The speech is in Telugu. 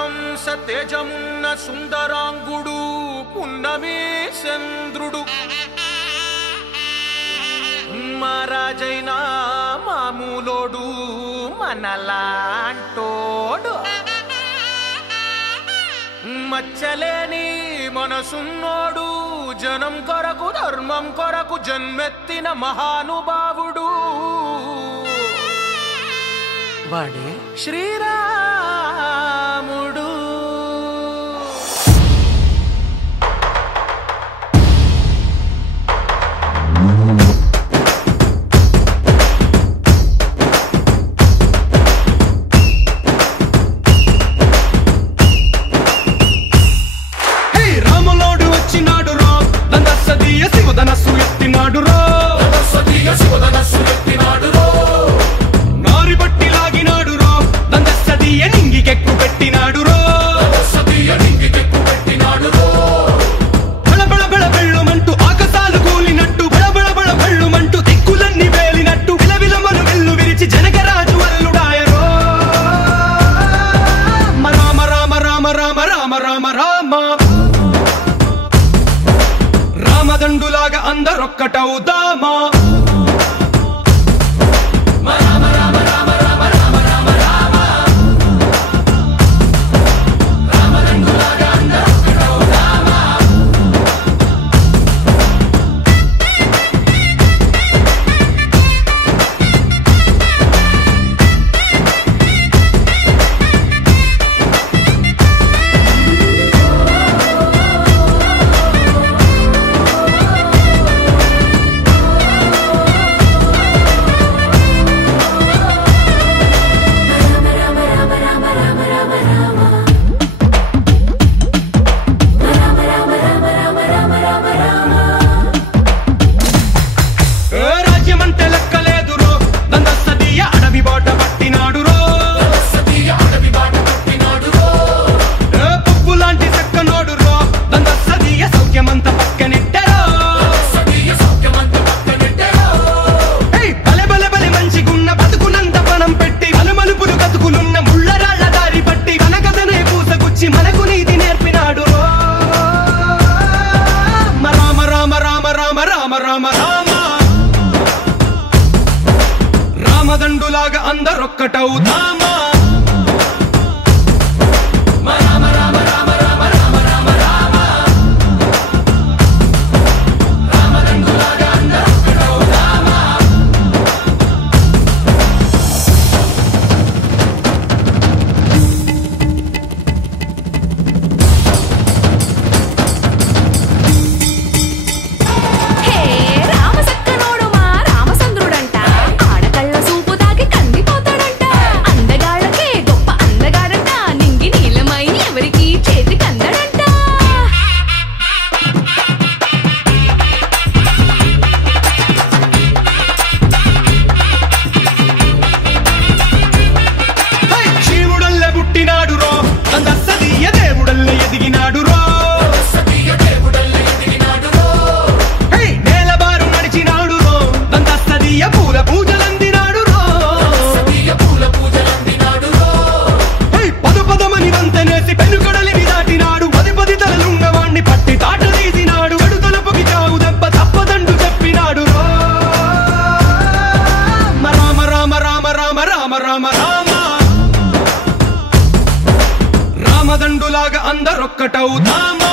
చంద్రవంశ తేజమున్న సుందరాంగుడు పున్నమి చంద్రుడు మహారాజైనా మామూలోడు మనలాంటోడు మచ్చలేని మనసున్నోడు జనం కొరకు ధర్మం కొరకు జన్మెత్తిన మహానుభావుడు వాడే శ్రీరాముడు. రాములోడు వచ్చినాడు రో దందసదీయ శివధనస్సు ఎత్తినాడు రో నారి బట్టి లాగినాడు రో దందసదీయ నింగికెక్కు పెట్టినాడు రో బళబళ బళ బెళ్ళుమంటూ ఆకాశాలు కూలినట్టు బళబళ బళ బెళ్ళుమంటూ దిక్కులన్నీ వేలినట్టు విలవిలమను వెల్లు విరిచి జనకరాజు అల్లుడాయరో రామ రామ రామ రామ రామ రామ రామ రామదండులాగా అందరొక్కటవుదామా రాజ్యమంటే లెక్కలేదు రో దందసదీయ అడవి బాట పట్టినాడు రో పువ్వు లాంటి చక్కనోడు రో దందసదీయ సౌఖ్యమంత పక్కనెట్టరో బలె బలె బలె మంచిగున్న బతుకునంత పణం పెట్టి మలుమలుపులు కతుకులున్న ముళ్ళరాళ్ల దారి పట్టి మన కథనే పూసగుచ్చి మనకు నీతి నేర్పినాడు రో రామ రామ రామ రామ రామ రామ రామ రామదండులాగా అందరొక్కటవుదామా రామదండులాగా అందరొక్కటవుదామా